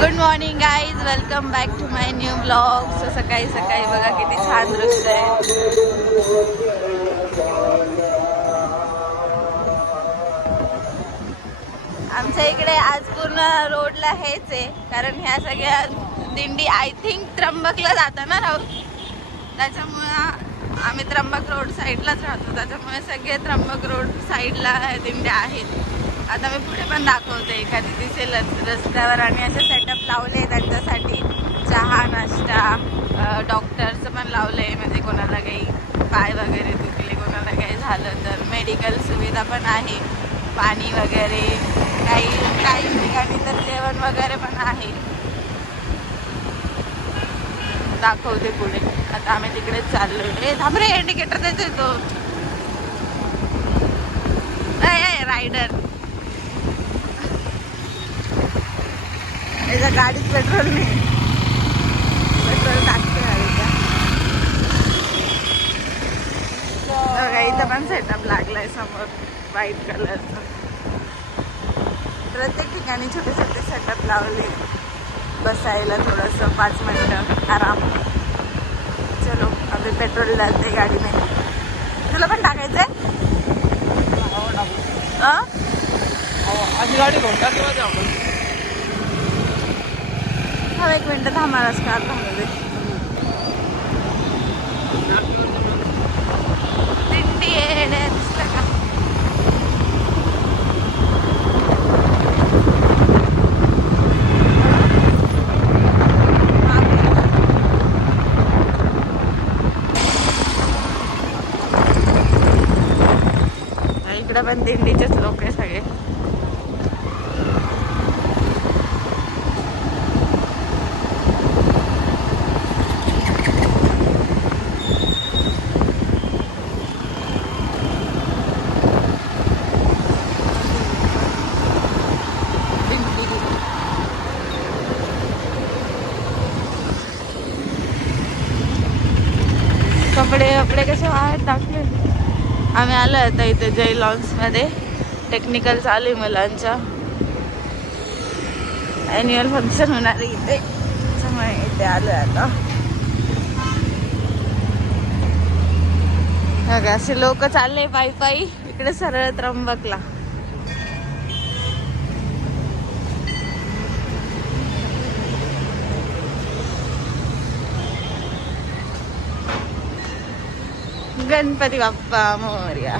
Good morning guys, welcome back to my new blog. So सकाळी सकाळी बघा किती छान दृश्य आहे. आमच्या इकडे आज पूर्ण रोडला हेच आहे, कारण ह्या सगळ्या दिंडी आय थिंक त्र्यंबकला जातात ना राहुल, त्याच्यामुळे आम्ही त्र्यंबक रोड साईडलाच राहतो, त्याच्यामुळे सगळे त्र्यंबक रोड साईडला दिंड्या आहेत. आता मी पुढे पण दाखवते, एखादी दिसेलच रस्त्यावर. आणि असे सेटअप लावले त्यांच्यासाठी, चहा नाश्ता, डॉक्टरचं पण लावलं आहे, म्हणजे कोणाला काही पाय वगैरे दुखले, कोणाला काही झालं तर मेडिकल सुविधा पण आहे, पाणी वगैरे, काही ठिकाणी तर जेवण वगैरे पण आहे. दाखवते पुढे. आता आम्ही तिकडेच चाललो. हे थांब रे, इंडिकेटर देतोय तो रायडर. याच्या गाडीत पेट्रोल नाही, पेट्रोल टाकते गाडीचा. बघा इथं पण सेटअप लागलाय समोर व्हाईट कलरचा. प्रत्येक ठिकाणी छोटे छोटे सेटअप लावले, बसायला थोडंसं 5 मिनिटं आराम. चलो अभी पेट्रोल डालते गाडी में. तुला पण टाकायचंय? गाडी घेऊन टाकली आपण. हा, 1 मिनिट थांबायलाच का थांबले. दिंडी येणे दिसलं का? इकडं पण दिंडीचेच लोक आहे सगळे. कपडे कसे बाहेर टाकले. आम्ही आलो आता इथे जय लॉन्समध्ये. टेक्निकल चालू आहे मुलांच्या. ॲन्युअल फंक्शन होणार आहे इथे, त्याच्यामुळे इथे आलो आता. बघा असे लोक चालले पायी पायी इकडे सरळ त्र्यंबकला. गणपती बाप्पा मोरया.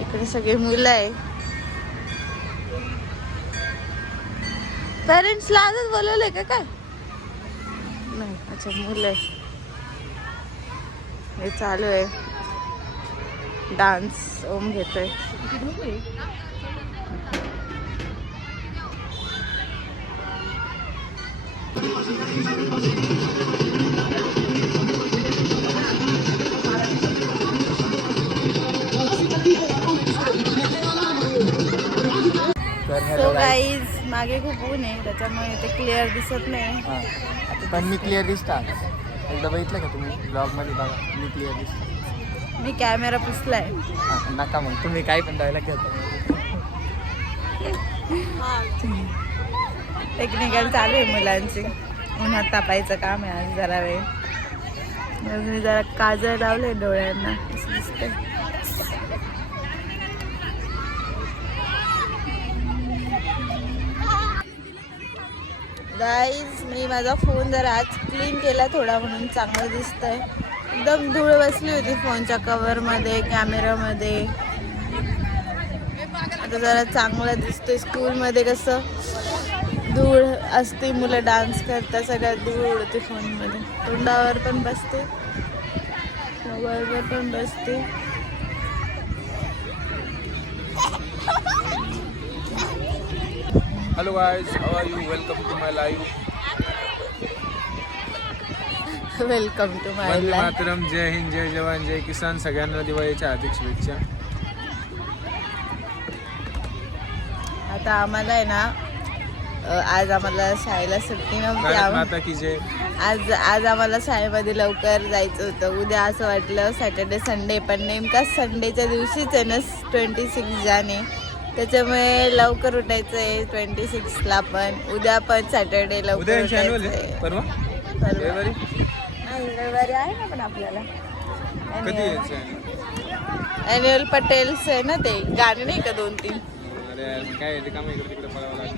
इकडे सगळे मुलं आहे. पेरेंट्सला आजच बोलवलंय का काय? नाही, अच्छा मुलं आहे. हे चालू आहे डान्स. ओम घेतोय. सो गाईज, मागे खूप ऊन आहे, त्याच्यामुळे ते क्लिअर दिसत नाही. पण मी क्लिअर दिसता. एकदा बघितलं का तुम्ही ब्लॉग मध्ये? बघा मी क्लिअर दिसतो. मी कॅमेरा पुसलाय. नका मग, तुम्ही काही पण द्यायला घेता. टेक्निकल चालू आहे मुलांची. उन्हात तापायचं काम आहे आज जरा वेळ. मी जरा काजळ लावले डोळ्यांना, असं दिसतंय. गाईज, मी माझा फोन जरा आज क्लीन केला थोडा, म्हणून चांगलं दिसतंय. एकदम धूळ बसली होती फोनच्या कव्हरमध्ये, कॅमेरामध्ये. आता जरा चांगलं दिसतंय. स्कूलमध्ये कसं धूळ असते, मुलं डान्स करतात, सगळ्यात धूळ उडते फोनमध्ये. तोंडावर पण बसते, मोबाईलवर पण बसते. Hello guys, how are you? Welcome to my live. Welcome to my वंदे लाईफ. मातरम. जय हिंद, जय जवान, जय किसान. सगळ्यांना दिवाळीच्या हार्दिक शुभेच्छा. आता आम्हाला आहे ना, आज आम्हाला शाळेला सुट्टी भारत माता की जय. आज आम्हाला शाळेमध्ये लवकर जायचं होतं. उद्या असं वाटलं सॅटर्डे संडे, पण नेमका संडेच्या दिवशीच आहे ना 26 जाने, त्याच्यामुळे लवकर उठायचं आहे 26ला पण. उद्या पण सॅटर्डे लवकर उठायचंय. परवा परवा. नाही, रविवारी आहे ना पण आपल्याला अॅन्युअल पटेल्स आहे ना ते गाणे नाही का 2-3. काय ते काम इकडे तिकडे पळावं लागतं.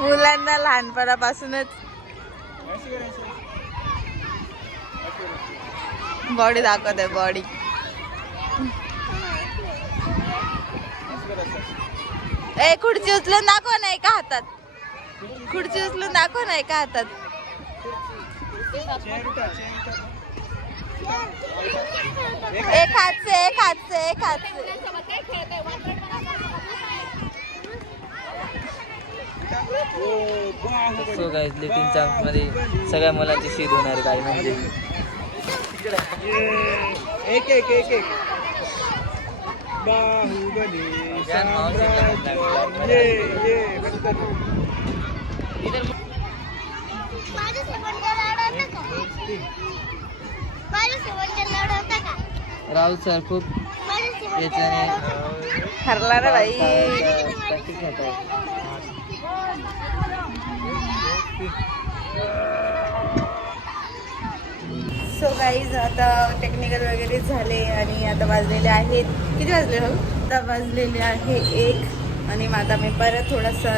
मुलांना लहानपणापासूनच बॉडी दाखवत आहे. बॉडी ए खुर्ची उचलून दाखव ना एका हातात. खुर्ची उचलून दाखव ना एका हातात. एक हात से एक हात से एक हात से. सो गाईज लिटिल चॅम्प्स मध्ये सगळ्या मुलांची शीद होणार काय म्हणजे एक एक एक एक बाहुबली राहुल सर खूप याच्याने हरला रे बाई. प्रॅक्टिस घेत आहे. सो गाईज आता टेक्निकल वगैरे झाले आणि आता वाजलेले आहेत किती वाजले हो. आता वाजलेले आहे 1 आणि मग आता मी परत थोडंसं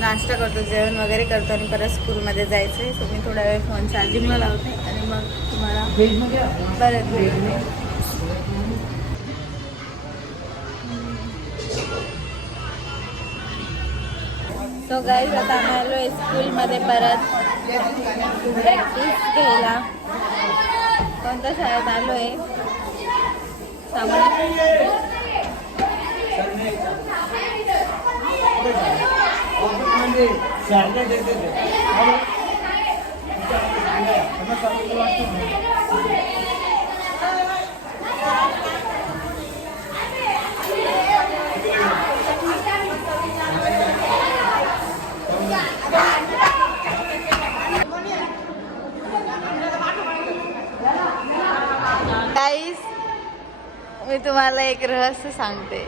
नाश्ता करतो, जेवण वगैरे करतो आणि परत स्कूलमध्ये जायचं आहे. सो मी थोडा वेळ फोन चार्जिंगला लावते आणि मग तुम्हाला परत भेटते. सो गाईज आता आम्ही आलो आहे स्कूलमध्ये परत प्रॅक्टिस घ्यायला. कोणत्या शाळेत आलो आहे गाईस. मी तुम्हाला एक रहस्य सांगते.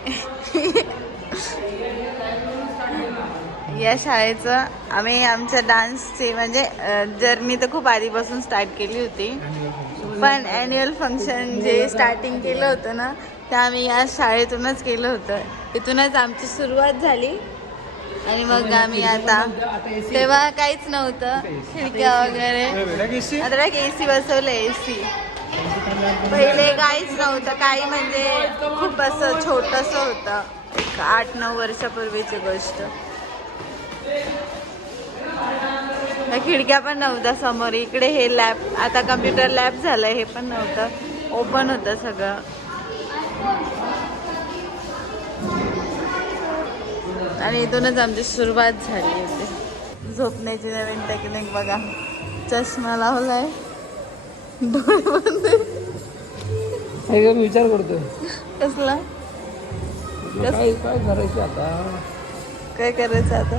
या शाळेचं आम्ही आमच्या डान्सची म्हणजे जर्नी तर खूप आधीपासून स्टार्ट केली होती, पण ॲन्युअल फंक्शन जे स्टार्टिंग केलं होतं ना ते आम्ही या शाळेतूनच केलं होतं. इथूनच आमची सुरुवात झाली आणि मग आम्ही आता तेव्हा काहीच नव्हतं, खिडक्या वगैरे. आता AC बसवलं AC. पहिले काहीच नव्हतं, काही म्हणजे खूप असं छोटंसं होतं. एक 8-9 वर्षापूर्वीची गोष्ट. खिडक्या पण नव्हत्या समोर. इकडे हे लॅब, आता कम्प्युटर लॅब झालंय, हे पण नव्हतं. ओपन होतं सगळं. आणि इथूनच आमची सुरुवात झाली होती. झोपण्याची नवीन टेक्निक बघा. चष्मा लावलाय, डोळे बंद. विचार करतोय कसला काय काय करायचं आता. काय करायचं आता.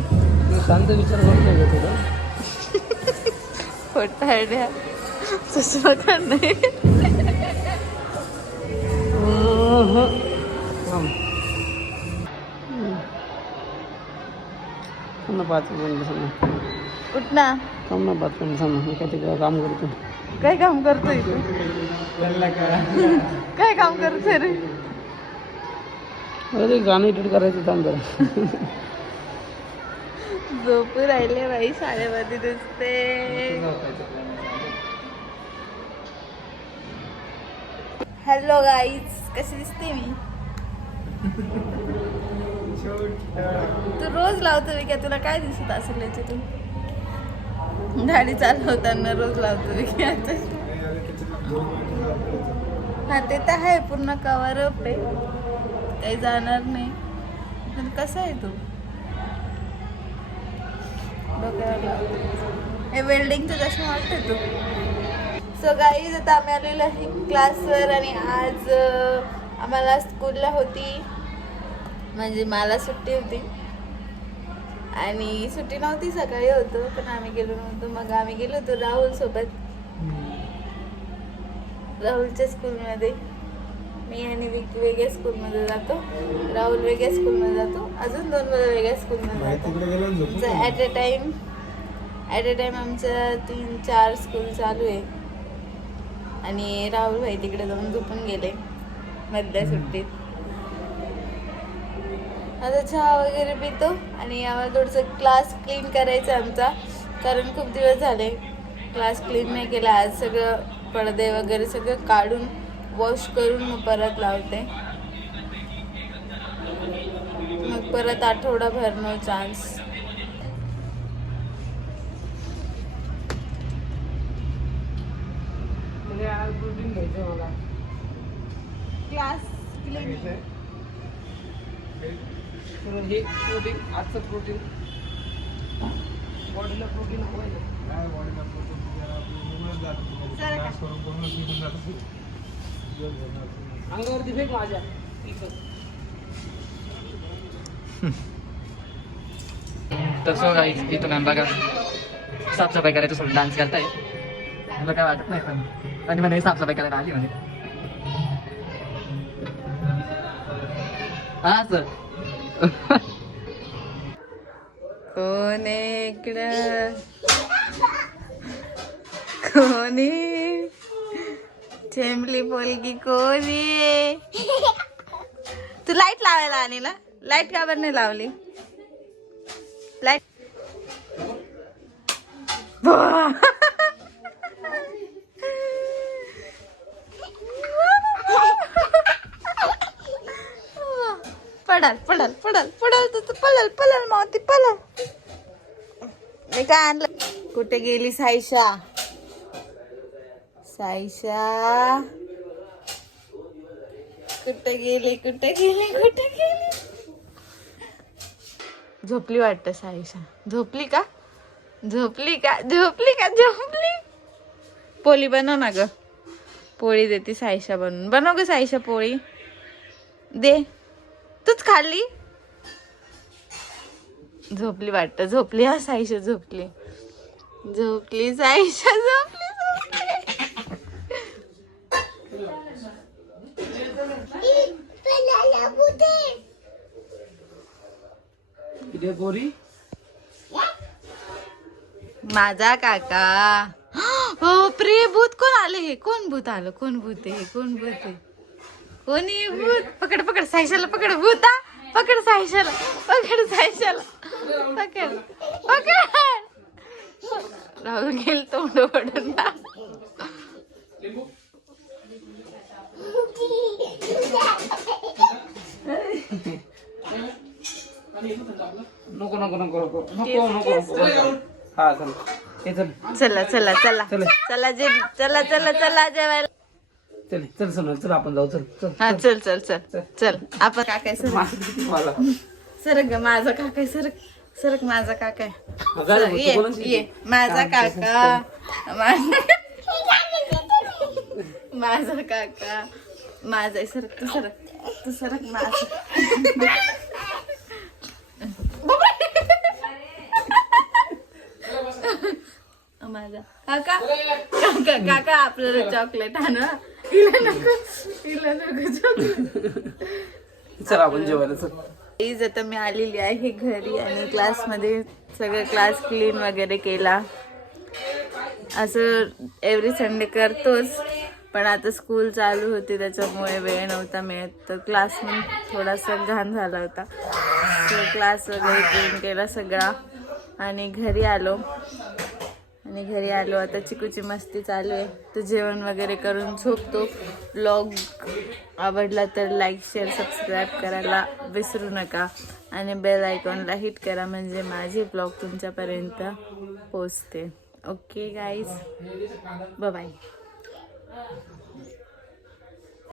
शांत विचार करतोय थोडं. खोटा आयडिया. चष्मा का नाही. थांब ना 5 मिनिट. उठ ना. थांब ना 5 मिनिट. थांब मी काहीतरी काम करतो. काय काम करतोय तू. काय काम करतोय रे. अरे गाणं एडिट करायचं थांब जरा. झोपू राहिले बाई शाळेमध्ये दिसते. हॅलो गाईज, कशी दिसते मी. तू रोज लावतो की तुला काय दिसत असेल याच्यातून. गाडी चालवताना रोज लावतो की. हा ते तर आहे, पूर्ण कव्हर अप आहे, काही जाणार नाही. पण कसं आहे तू डोक्यावर लावतो. हे वेल्डिंगचं चष्मा वाटतंय तू. सो गाईज आता आम्ही आलेलो आहे क्लासवर आणि आज आम्हाला स्कूलला होती, म्हणजे मला सुट्टी होती आणि सुट्टी नव्हती, सकाळी होतो पण आम्ही गेलो नव्हतो. मग आम्ही गेलो होतो राहुल सोबत, राहुलच्या स्कूलमध्ये. मी आणि विकी वेगळ्या स्कूलमध्ये जातो, राहुल वेगळ्या स्कूलमध्ये जातो, अजून 2 मुलं वेगळ्या स्कूलमध्ये जातो. ॲट अ टाइम आमच्या 3-4 स्कूल चालू आहे आणि राहुल भाई तिकडे जाऊन झोपून गेले मधल्या सुट्टीत. आता चहा वगैरे पितो आणि आम्हाला थोडंसं क्लास क्लीन करायचं आमचा, कारण खूप दिवस झाले क्लास क्लीन नाही केला. आज सगळं पडदे वगैरे सगळं काढून वॉश करून मग परत लावते. मग परत आठवडाभर नो चान्स. क्लास क्लीन हे प्रोटीन, आजचं प्रोटीन बॉडीला प्रोटीन हवंय ना, बॉडीला प्रोटीन अंगावरती फेक माझ्या. तसं काही इथून आम्ही बघा साफसफाई करायचं सोडून डान्स करताय, मला काय वाटत नाही पण आणि मला साफसफाई करायला आली म्हणजे हा सर. कोण आहे इकडं, कोणी चेंबली पोलगी कोणी. तू लाईट लावायला आली ना, लाईट का बरं नाही लावली? लाईट पडल पडल पडल पडल तू पडल पडल मावती पडल. मी काय आणलं? कुठे गेली साईशा? साईशा कुठे गेली कुठे गेली कुठे गेली? झोपली वाटतं साईशा. झोपली का झोपली का झोपली का झोपली? पोळी बनव ना ग, पोळी देते साईशा बनवून. बनव ग साईशा पोळी दे. तूच खाल्ली? झोपली वाटतं, झोपली. हा साईशा झोपली, झोपली साईशा झोपली. माझा काका. हो प्रिय भूत कोण आले? हे कोण भूत आलं? कोण भूत आहे? कोण भूत आहे? कोणी भूत? पकड पकड साईशाला, पकड भूता, पकड साईशाला, पकड साईशाला, पकड पकड. राहुल गेल तोंड पडून. नको नको नको नको नको नको. हा चल हे चल चला चला चला चला जे चला चला चला जेवायला. चल चल सोनल चल आपण जाऊ. चल चल हा चल चल चल चल आपण काकाय सरक. मला सरक ग माझा काकाय सरक. सरक माझा काकाय. ये ये माझा काका. माझा काका माझा. सरक तू सरक. तू सरक माझा. माझा काका. काका काका आपल्याला चॉकलेट आणा. हिला नको हिला नको चॉकलेट. चल आपण जेवायला चल. प्लीज आता मी आलेली आहे घरी आणि क्लासमध्ये सगळं क्लास क्लीन वगैरे केला. असं एव्हरी संडे करतोच, पण आता स्कूल चालू होती त्याच्यामुळे वेळ नव्हता मिळत. तर क्लास पण थोडासा घाण झाला होता, तर क्लास वगैरे क्लीन केला सगळा आणि घरी आलो. आता चिकूची मस्ती चालू आहे. तर जेवण वगैरे करून झोपतो. ब्लॉग आवडला तर लाईक शेअर सबस्क्राईब करायला विसरू नका आणि बेल आयकॉनला हिट करा, म्हणजे माझे ब्लॉग तुमच्यापर्यंत पोचते. Okay guys, bye bye.